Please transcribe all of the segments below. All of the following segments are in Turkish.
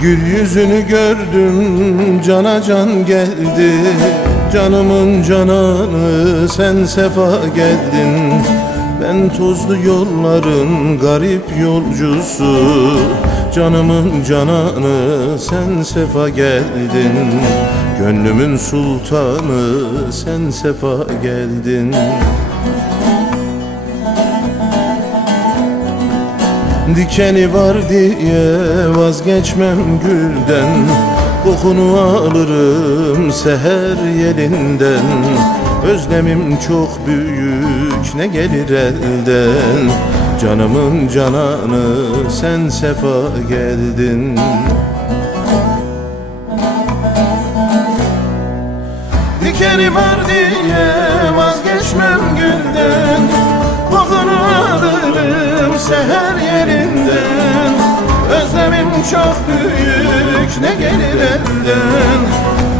Gül yüzünü gördüm, cana can geldi. Canımın cananı sen sefa geldin. Ben tozlu yolların garip yolcusu, canımın cananı sen sefa geldin. Gönlümün sultanı sen sefa geldin. Dikeni var diye vazgeçmem gülden, kokunu alırım seher yelinden. Özlemim çok büyük, ne gelir elden. Canımın cananı sen sefa geldin. Dikeni var diye vazgeçmem gülden, kokunu alırım seher yerinden. Özlemim çok büyük, ne gelir elden.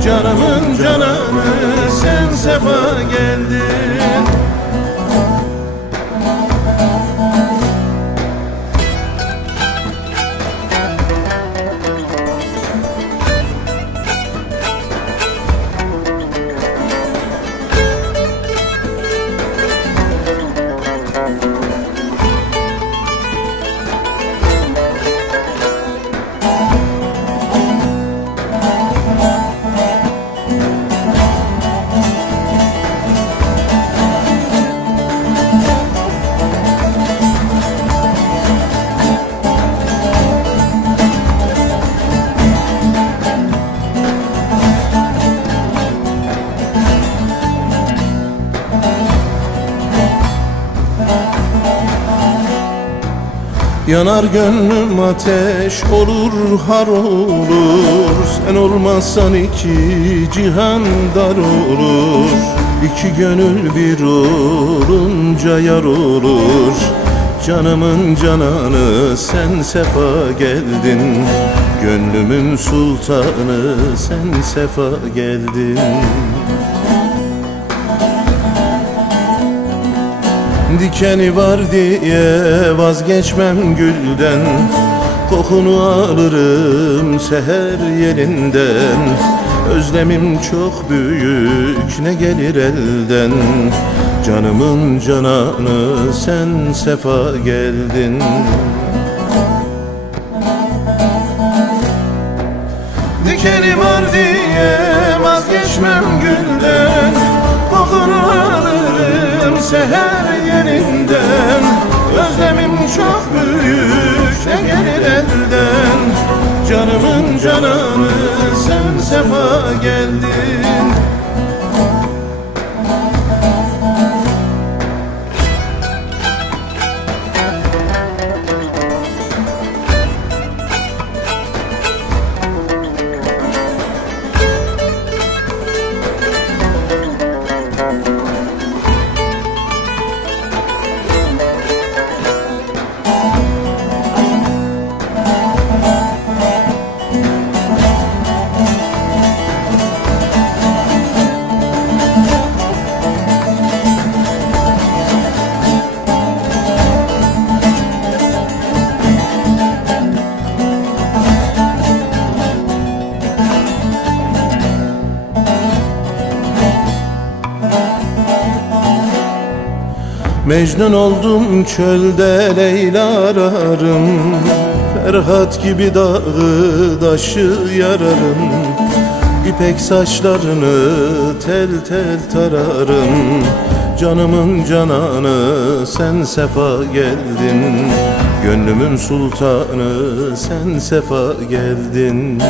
Canımın cananı sen sefa geldin. Yanar gönlüm ateş olur, har olur. Sen olmazsan iki cihan dar olur. İki gönül bir olunca yar olur. Canımın cananı sen sefa geldin. Gönlümün sultanı sen sefa geldin. Dikeni var diye vazgeçmem gülden, kokunu alırım seher yelinden. Özlemim çok büyük, ne gelir elden. Canımın cananı sen sefa geldin. Dikeni var diye vazgeçmem gülden, kokunu alırım seher yerinden. Özlemim çok büyük, ne gelir elden. Canımın cananı sen sefa geldin. Mecnun oldum çölde Leyla ararım. Ferhat gibi dağı daşı yararım. İpek saçlarını tel tel tararım. Canımın cananı sen sefa geldin. Gönlümün sultanı sen sefa geldin.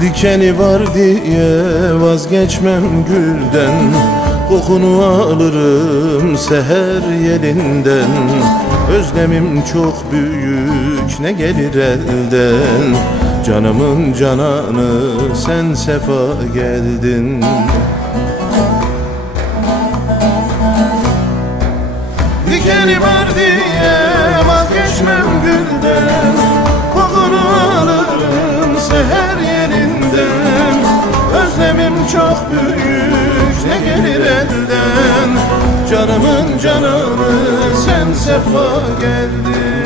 Dikeni var diye vazgeçmem gülden, kokunu alırım seher yelinden. Özlemim çok büyük, ne gelir elden. Canımın cananı sen sefa geldin. Dikeni var diye vazgeçmem gülden, kokunu alırım seher yerinden. Özlemim çok büyük, ne gelir elden. Canımın cananı sen sefa geldi.